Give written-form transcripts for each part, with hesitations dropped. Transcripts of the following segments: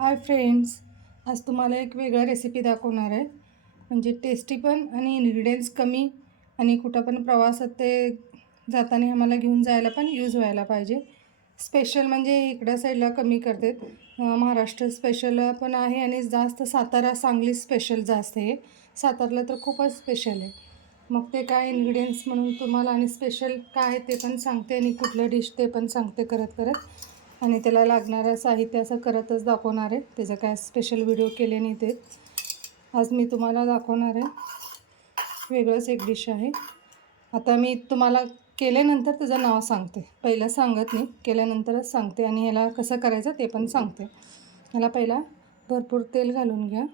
Hi friends, आज तुम्हाला एक वेगळा रेसिपी दाखवणार आहे. म्हणजे टेस्टी पण आणि इन्ग्रेडियंट्स कमी आणि कुठं पण प्रवासात ते जाताना आम्हाला घेऊन जायला पण यूज व्हायला पाहिजे. स्पेशल म्हणजे इकडं साईडला कमी करतात. महाराष्ट्र स्पेशल पण आहे आणि जास्त सातारा सांगली स्पेशल जास्त आहे. सातारला तर खूपच स्पेशल आहे. मग ते काय इन्ग्रेडियंट्स म्हणून तुम्हाला आणि स्पेशल काय आहे ते पण सांगते आणि कुठलं डिश ते पण सांगते करत करत आणि त्याला लागणारं साहित्य असं करतच दाखवणार आहे. त्याचं काय स्पेशल व्हिडिओ केले नाही ते आज मी तुम्हाला दाखवणार आहे. वेगळंच एक डिश आहे. आता मी तुम्हाला केल्यानंतर त्याचं नाव सांगते, पहिलं सांगत नाही, केल्यानंतरच सांगते आणि ह्याला कसं करायचं ते पण सांगते. ह्याला पहिला भरपूर तेल घालून घ्या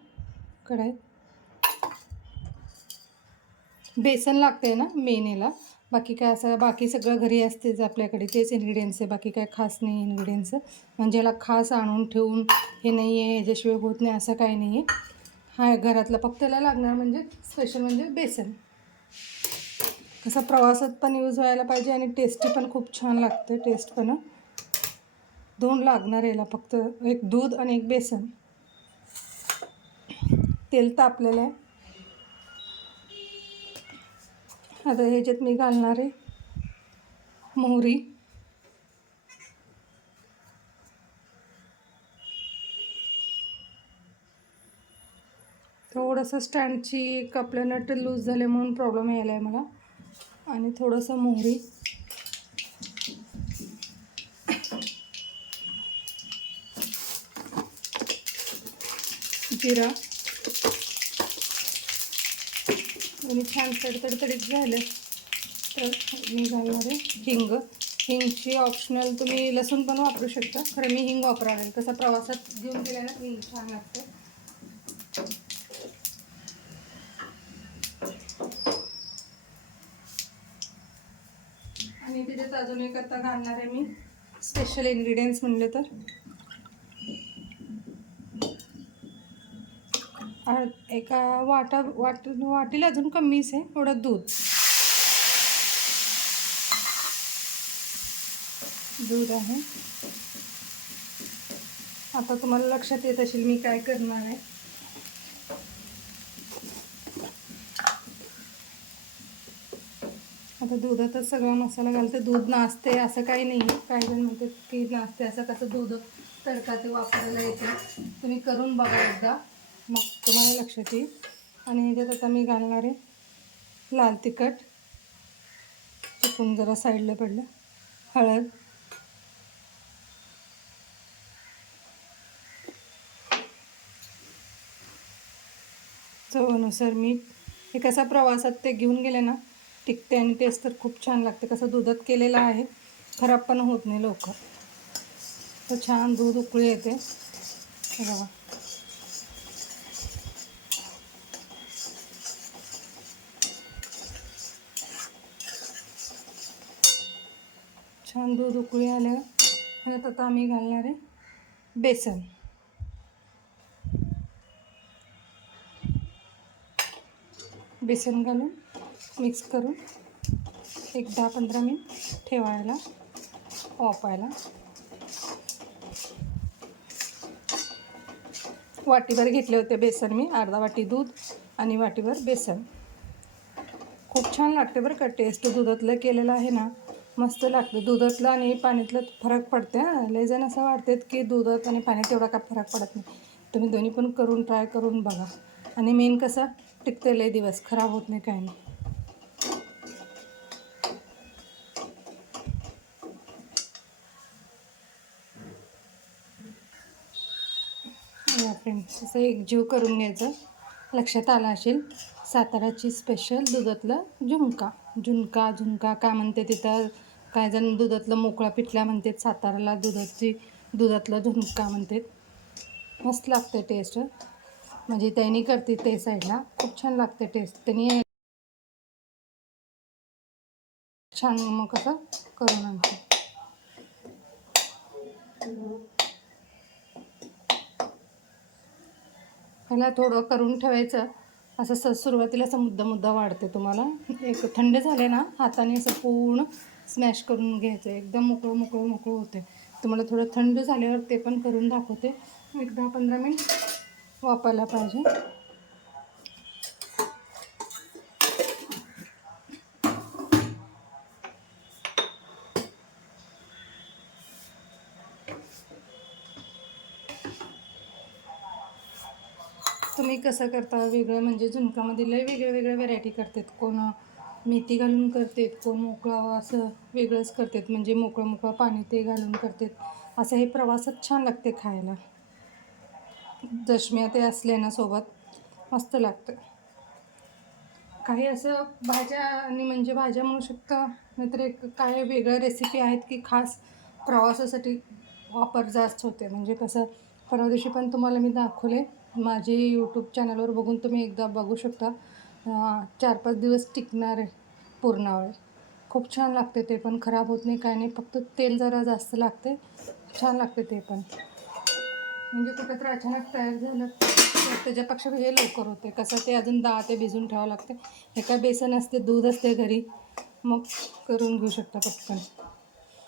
कढईत. बेसन लागते ना मेन याला, बाकी काय असं बाकी सगळं घरी असतेच आपल्याकडे, तेच इन्ग्रेडियंट्स आहे, बाकी काय खास नाही इन्ग्रेडियंट्स. म्हणजे याला खास आणून ठेवून हे नाही आहे ह्याच्याशिवाय होत नाही असं काही नाही आहे. हा घरातलं फक्त याला लागणार म्हणजे स्पेशल म्हणजे बेसन. कसं प्रवासात पण यूज व्हायला पाहिजे आणि टेस्टी पण खूप छान लागते. टेस्ट पण दोन लागणार याला, फक्त एक दूध आणि एक बेसन. तेल तापलेलं आहे. आता ह्याच्यात मी घालणार आहे मोहरी, थोडंसं स्टँडची एक आपलं नट लूज झाले म्हणून प्रॉब्लेम यायला आहे मला, आणि थोडंसं मोहरी, जिरा आणि छान तडतडीत झालं तर मी घालणार आहे हिंग. हिंगची ऑप्शनल तुम्ही लसूण पण वापरू शकता, खरं मी हिंग वापरणार आहे. कसं प्रवासात घेऊन गेल्यानं हिंग छान लागतं. आणि त्याच्यात अजून एक आता घालणार आहे मी स्पेशल इन्ग्रेडियंट्स म्हणले तर एका वाटीला अजून कमीच आहे थोडं दूध आहे. आता तुम्हाला लक्षात येत असेल मी काय करणार आहे. आता दुधातच सगळा मसाला घालते. दूध नाचते असं काही नाही आहे. काही जण म्हणतात की नाचते, असं कसं दूध तडका ते वापरायला येते. तुम्ही करून बघा एकदा, मग तुम्हाला लक्षात येईल. आणि ह्याच्यात आता मी घालणार आहे लाल तिखट, चुकून जरा साईडला पडलं, हळद, चवीनुसार मीठ. हे कसा प्रवासात ते घेऊन गेले ना टिकते आणि टेस्ट तर खूप छान लागते. कसं दुधात केलेलं आहे, खराब पण होत नाही लवकर. तर छान दूध उकळी येते बघा. छान दूध उकळी आलं ह्यात आता आम्ही घालणार आहे बेसन. बेसन घालून मिक्स करून एक 10-15 मिनिट ठेवायला वाफायला. वाटीभर घेतले होते बेसन मी, अर्धा वाटी दूध आणि वाटीभर बेसन. खूप छान लागते बरं का टेस्ट. दुधातलं केलेलं आहे ना मस्त लागतं. दुधातलं आणि पाण्यातलं फरक पडते. लय जण असं वाटतात की दुधात आणि पाण्यात एवढा का फरक पडत नाही. तुम्ही दोन्ही पण करून ट्राय करून बघा. आणि मेन कसं टिकते, लय दिवस खराब होत नाही, काही नाही. या फ्रेंड्स, असं एकजीव करून घ्यायचं. लक्षात आलं असेल साताराची स्पेशल दुधातलं झुणका काय म्हणते तिथं. काय जण दुधातलं मोकळा पिठला म्हणतात, साताराला दुधातलं झुणका म्हणतात. मस्त लागते टेस्ट. म्हणजे त्यांनी करते ते साईडला खूप छान लागते टेस्ट. त्यांनी छान मग कसं करून आणते. ह्याला थोडं करून ठेवायचं. असं सुरुवातीला असं मुद्दा वाढते तुम्हाला. एक थंड झाले ना हाताने असं पूर्ण स्मॅश करून घ्यायचं. एकदम मोकळं होते. तुम्हाला थोडं थंड झाल्यावर ते पण करून दाखवते. एक 10-15 मिनिट वापरायला पाहिजे. तुम्ही कसं करता वेगळं, म्हणजे झुणकामध्ये लय वेगळे व्हेरायटी करतात. कोण मेथी घालून करतात, कोण मोकळा असं वेगळंच करतात, म्हणजे मोकळं पाणी ते घालून करतात. असं हे प्रवासात छान लागते खायला. दशम्या ते असले ना सोबत मस्त लागतं. काही असं भाज्या आणि म्हणजे भाज्या म्हणू शकता, नाहीतर एक काय वेगळ्या रेसिपी आहेत की खास प्रवासासाठी वापर जास्त होते. म्हणजे कसं परवा दिवशी पण तुम्हाला मी दाखवले, माझे यूट्यूब चॅनलवर बघून तुम्ही एकदा बघू शकता. 4-5 दिवस टिकणार आहे पुरणावळे. खूप छान लागते ते पण, खराब होत नाही काय नाही, फक्त तेल जरा जास्त लागते. छान लागते ते पण. म्हणजे कुठं तर अचानक तयार झालं तर त्याच्यापेक्षा हे लवकर होते. कसं ते अजून डाळ ते भिजून ठेवावं लागते. हे काय बेसन असते, दूध असते घरी, मग करून घेऊ शकता पटकन.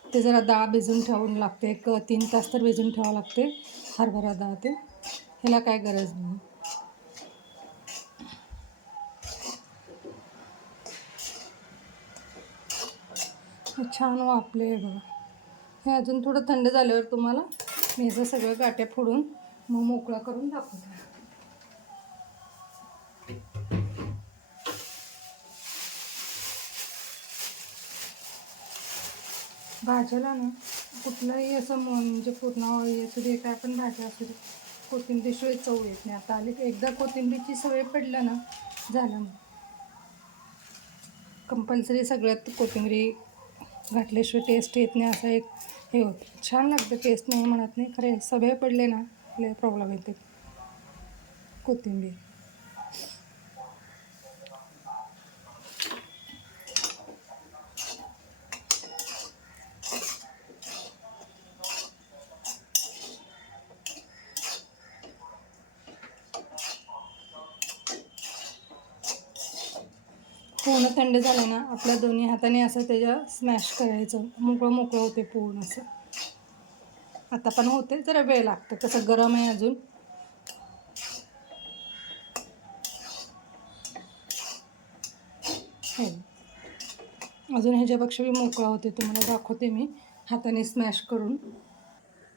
ते जरा डाळ भिजून ठेवून लागते, एक 3 तास तर भिजून ठेवावं लागते हरभरा डाळ. ते ह्याला काय गरज नाही. छान वाफले आहे बघा. हे अजून थोडं थंड झाल्यावर तुम्हाला मी ह्याचं सगळं गाठ्या फोडून मग मोकळा करून दाखवते. भाज्याला ना कुठलाही असं म्हणजे पुरणावळी असू दे, काय पण भाज्या असू दे, कोथिंबीरशिवाय चव येत नाही. आता आली एकदा कोथिंबीरची सवय पडलं ना झालं, मग कंपल्सरी सगळ्यात कोथिंबीर घातल्याशिवाय टेस्ट येत नाही, असं एक हे होतं. छान लागतं, टेस्ट नाही म्हणत नाही, खरे सवय पडले ना लय प्रॉब्लेम येते कोथिंबीर. पूर्ण थंड झालं ना आपल्या दोन्ही हाताने असं त्याच्या स्मॅश करायचं, मोकळं होते पूर्ण असं. आता पण होते, जरा वेळ लागतं, कसं गरम आहे अजून. हे अजून ह्याच्यापेक्षा बी मोकळा होते, तुम्हाला दाखवते मी हाताने स्मॅश करून.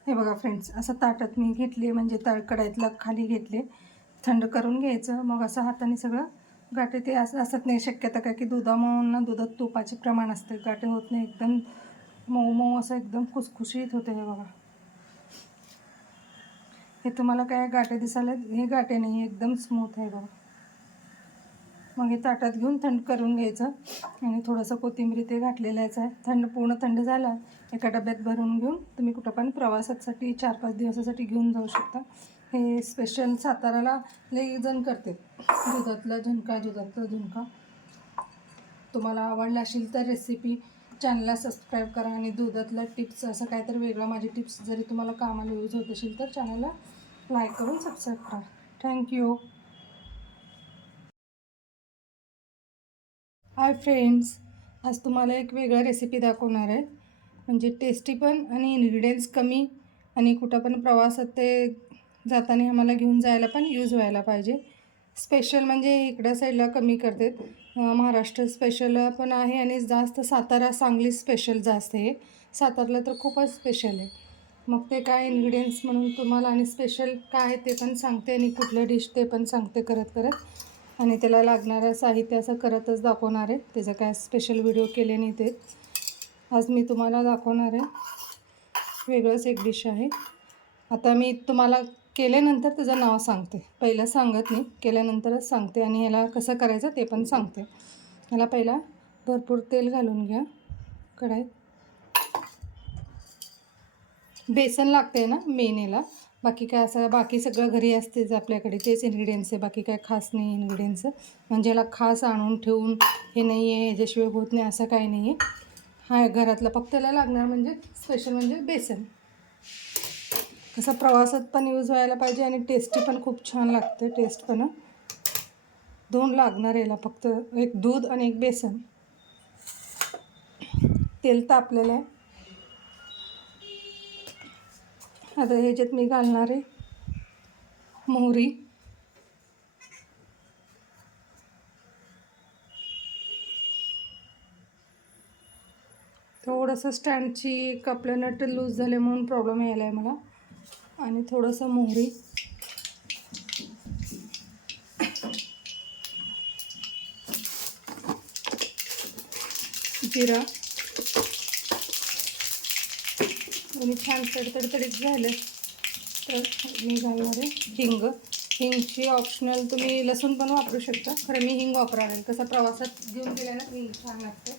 हे बघा फ्रेंड्स, असं ताटात मी घेतले, म्हणजे कढईतला खाली घेतले, थंड करून घ्यायचं. मग असं हाताने सगळं गाठे, ते असं असत नाही शक्यता काय की दुधात तुपाचे प्रमाण असते, गाठे होत नाही, एकदम मऊ असं एकदम खुसखुशीत होते. हे बघा, हे तुम्हाला काय गाठे दिसायला, हे गाठे नाही, एकदम स्मूथ आहे बघा. मग हे ताटात घेऊन थंड करून घ्यायचं आणि थोडंसं कोथिंबीर ते घातलेलंच आहे. पूर्ण थंड झाला एका डब्यात भरून घेऊन तुम्ही कुठं पण प्रवासासाठी 4-5 दिवसासाठी घेऊन जाऊ शकता. हे स्पेशल साताराला लई जण करते, दुधातला झुणका. तुम्हाला आवडला असेल तर रेसिपी चॅनलला सबस्क्राईब करा आणि दुधातला टिप्स असं काहीतरी वेगळं माझी टिप्स जरी तुम्हाला कामाला यूज होत असेल तर चॅनलला लाईक करून सबस्क्राईब करा. थँक्यू. हाय फ्रेंड्स, आज तुम्हाला एक वेगळा रेसिपी दाखवणार आहे. म्हणजे टेस्टी पण आणि इन्ग्रेडियंट्स कमी, आणि कुठं पण प्रवासात ते जाताना आम्हाला घेऊन जायला पण यूज व्हायला पाहिजे. स्पेशल म्हणजे इकडं साईडला कमी करतात, महाराष्ट्र स्पेशल पण आहे आणि जास्त सातारा सांगली स्पेशल जास्त आहे. सातारला तर खूपच स्पेशल आहे. मग ते काय इन्ग्रेडियंट्स म्हणून तुम्हाला आणि स्पेशल काय आहे ते पण सांगते, आणि कुठलं डिश ते पण सांगते करत, आणि त्याला लागणारं साहित्य असं करतच दाखवणार आहे. त्याचं काय स्पेशल व्हिडिओ केले नाही ते. आज मी तुम्हाला दाखवणार आहे, वेगळंच एक डिश आहे. आता मी तुम्हाला केल्यानंतर त्याचं नाव सांगते, पहिलं सांगत नाही, केल्यानंतरच सांगते, आणि ह्याला कसं करायचं ते पण सांगते. ह्याला पहिला भरपूर तेल घालून घ्या कढईत. बेसन लागते ना मेन याला, बाकी काय असं बाकी सगळं घरी असतेच आपल्याकडे, तेच इन्ग्रेडियंट्स आहे, बाकी काय खास नाही इन्ग्रेडियंट्स. म्हणजे याला खास आणून ठेवून हे नाही आहे, ह्याच्याशिवाय होत नाही असं काही नाही आहे. हा घरातलं फक्त याला लागणार म्हणजे स्पेशल म्हणजे बेसन. कसं प्रवासात पण यूज व्हायला पाहिजे आणि टेस्टी पण खूप छान लागते, टेस्ट पण. दोन लागणार याला, फक्त एक दूध आणि एक बेसन. तेल तापलेलं आहे, आता ह्याच्यात मी घालणार आहे मोहरी, थोडंसं स्टँडची एक आपल्या नट लूज झाले म्हणून प्रॉब्लेम यायला आहे मला, आणि थोडंसं मोहरी, जिरा, आणि छान तडतडीत झालं तर मी घालणार आहे हिंग. हिंगची ऑप्शनल तुम्ही लसूण पण वापरू शकता, खरं मी हिंग वापरणार आहे. कसं प्रवासात घेऊन गेल्यानं हिंग छान लागते.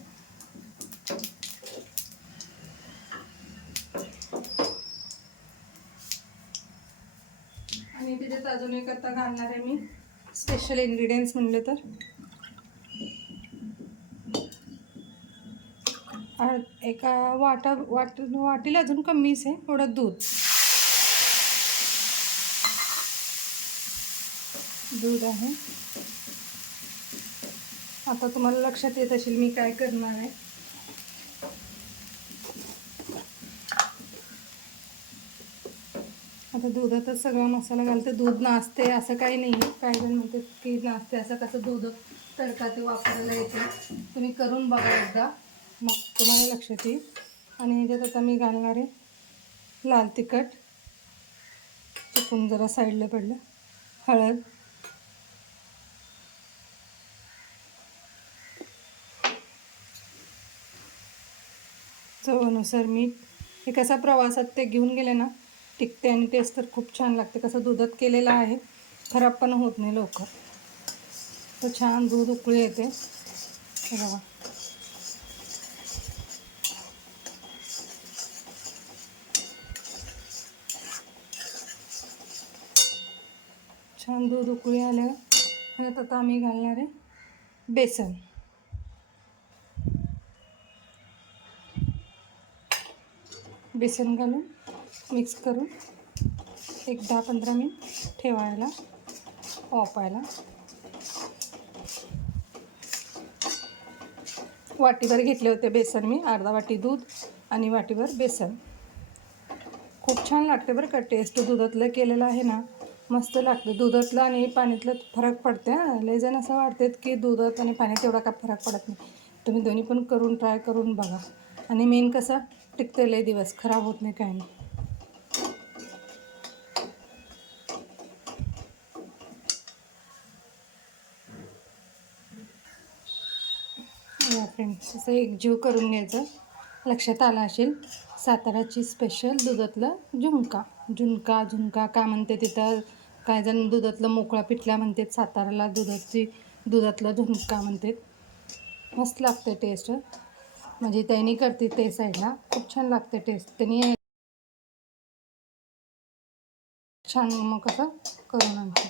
आणि त्याच्यात अजून एक आता घालणार आहे मी स्पेशल इन्ग्रेडियंट्स म्हणले तर एका वाटीला अजून कमीच आहे थोडं दूध आहे. आता तुम्हाला लक्षात येत असेल मी काय करणार आहे. आता दुधातच सगळा मसाला घालते. दूध नाचते असं काही नाही आहे. काही जण म्हणतात की नाचते, असं कसं दूध तडका ते वापरायला येते. तुम्ही करून बघा एकदा, मग तुम्हाला लक्षात येईल. आणि ह्याच्यात आता मी घालणार आहे लाल तिखट, चुकून जरा साईडला पडलं, हळद, चवीनुसार मीठ. हे कसा प्रवासात ते घेऊन गेले ना टिकते, आणि टेस्ट तर खूप छान लागते. कसं दुधात केलेलं आहे, खराब पण होत नाही लवकर. तर छान दूध उकळी येते बघा. छान दूध उकळी आलं, आणि आता आम्ही घालणार आहे बेसन. बेसन घालून मिक्स करून एक 10-15 मिनिट ठेवायला वाफायला. वाटीभर घेतले होते बेसन मी, अर्धा वाटी दूध आणि वाटीभर बेसन. खूप छान लागते बरं का टेस्ट. दुधातलं केलेलं आहे ना, मस्त लागतं. दुधातलं आणि पाण्यातलं फरक पडते. लय जण असं वाटतात की दुधात आणि पाण्यात एवढा का फरक पडत नाही. तुम्ही दोन्ही पण करून ट्राय करून बघा. आणि मेन कसं टिकते, लय दिवस खराब होत नाही, काही नाही. या फ्रेंड्स, असं एकजीव करून घ्यायचं. लक्षात आलं असेल साताराची स्पेशल दुधातलं झुणका काय म्हणते तिथं. काय जण दुधातलं मोकळा पिठला म्हणतात, साताराला दुधातलं झुणका म्हणतात. मस्त लागते टेस्ट. म्हणजे त्यांनी करते ते साईडला, खूप छान लागते टेस्ट. त्यांनी छान मग कसं करून आणते.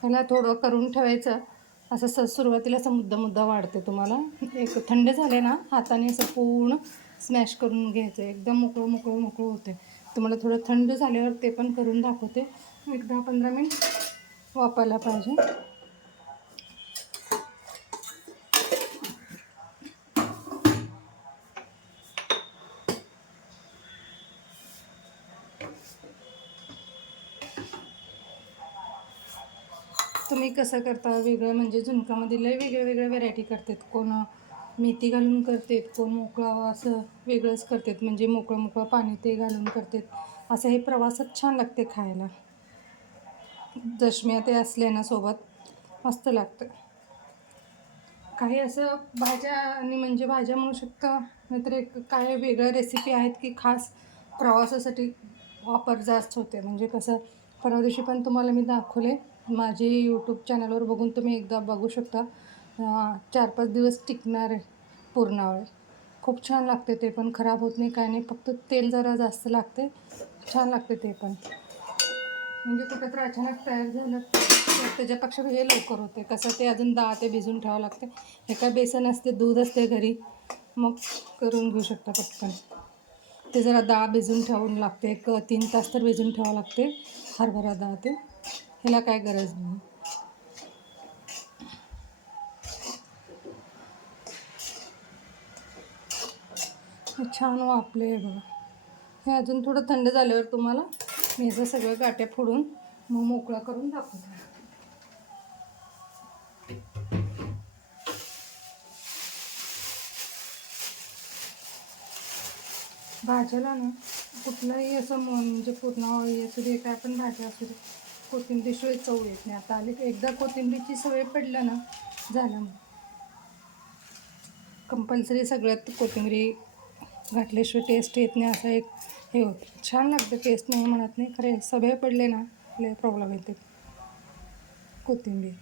ह्याला थोडं करून ठेवायचं. असं सुरुवातीला असं मुद्दा वाढते तुम्हाला. एक थंड झाले ना, हाताने असं पूर्ण स्मॅश करून घ्यायचं. एकदम मोकळं होते. तुम्हाला थोडं थंड झाल्यावर ते पण करून दाखवते. एक 10-15 मिनिट वापरायला पाहिजे. तुम्ही कसं करता वेगळं, म्हणजे झुणकामध्ये लय वेगळ्या व्हरायटी करतात. कोण मेथी घालून करतात, कोण मोकळा असं वेगळंच करतात, म्हणजे मोकळं पाणी ते घालून करतात. असं हे प्रवासात छान लागते खायला. दशम्या ते असले ना सोबत मस्त लागतं. काही असं भाज्या, आणि म्हणजे भाज्या म्हणू शकता, नाहीतर एक काय वेगळ्या रेसिपी आहेत की खास प्रवासासाठी वापर जास्त होते. म्हणजे कसं परवा दिवशी पण तुम्हाला मी दाखवले, माझे यूट्यूब चॅनलवर बघून तुम्ही एकदा बघू शकता. 4-5 दिवस टिकणार आहे पूर्ण वेळ. खूप छान लागते ते पण, खराब होत नाही, काय नाही. फक्त तेल जरा जास्त लागते, छान लागते ते पण. म्हणजे कुठं तर अचानक तयार झालं तर त्याच्यापेक्षा हे लवकर होते. कसं ते अजून ते भिजून ठेवावं लागते. हे काय बेसन असते, दूध असते घरी, मग करून घेऊ शकता पटकन. ते जरा भिजून ठेवून लागते, 1-3 तास तर भिजून ठेवावं लागते हरभरा ते. ह्याला काय गरज नाही. हे छान वाफले आहे बघा. हे अजून थोडं थंड झाल्यावर तुम्हाला मी ह्याचं सगळं गाठ्या फोडून मग मोकळा करून दाखवते. भाज्याला ना कुठलाही असं म्हणजे पुरणावळी असू दे, काय पण भाज्या असू दे, कोथिंबीरशिवाय चव येत नाही. आता आली एकदा कोथिंबीरची सवय पडलं ना झालं, मग कंपल्सरी सगळ्यात कोथिंबीर घातल्याशिवाय टेस्ट येत नाही असं एक हे होतं. छान लागतं, टेस्ट नाही म्हणत नाही, खरे सवय पडले ना लय प्रॉब्लेम येते कोथिंबीर.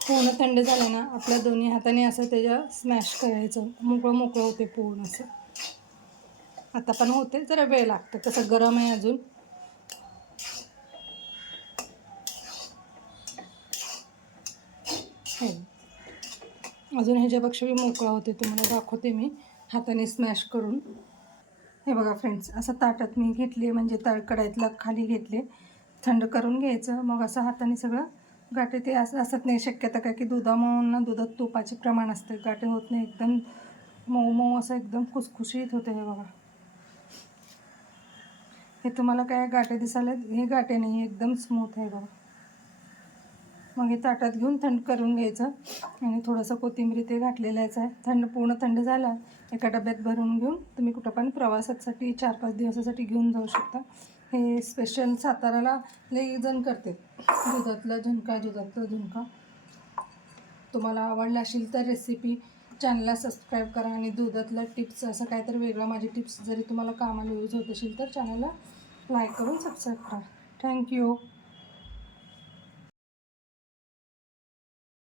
पूर्ण थंड झालं ना आपल्या दोन्ही हाताने असं त्याच्या स्मॅश करायचं, मोकळं मोकळं होते पूर्ण असं. आता पण होते, जरा वेळ लागतं, कसं गरम आहे अजून. हे अजून ह्याच्यापेक्षा मी मोकळा होते, तुम्हाला दाखवते मी हाताने स्मॅश करून. हे बघा फ्रेंड्स, असं ताटात मी घेतले, म्हणजे कढईतला खाली घेतले, थंड करून घ्यायचं. मग असं हाताने सगळं गाठे ते असं असत नाही, शक्यता काय की दुधामुळे ना दुधात तुपाचे प्रमाण असते, गाठे होत नाही, एकदम मऊ मऊ असं एकदम खुसखुशीत होते. हे बघा, हे तुम्हाला काय गाठे दिसायला, हे गाठे नाही, एकदम स्मूथ आहे बघा. मग हे ताटात घेऊन थंड करून घ्यायचं आणि थोडंसं कोथिंबीर ते घातलेलंच आहे. पूर्ण थंड झाला एका डब्यात भरून घेऊन तुम्ही कुठं पण प्रवासासाठी 4-5 दिवसासाठी घेऊन जाऊ शकता. हे स्पेशल साताराला लई जण करते, दुधातला झुणका. तुम्हाला आवडला असेल तर रेसिपी चॅनलला सबस्क्राईब करा आणि दुधातला टिप्स असं काहीतरी वेगळं माझी टिप्स जरी तुम्हाला कामाला यूज होत असेल तर चॅनलला लाईक करून सबस्क्राईब करा. थँक्यू.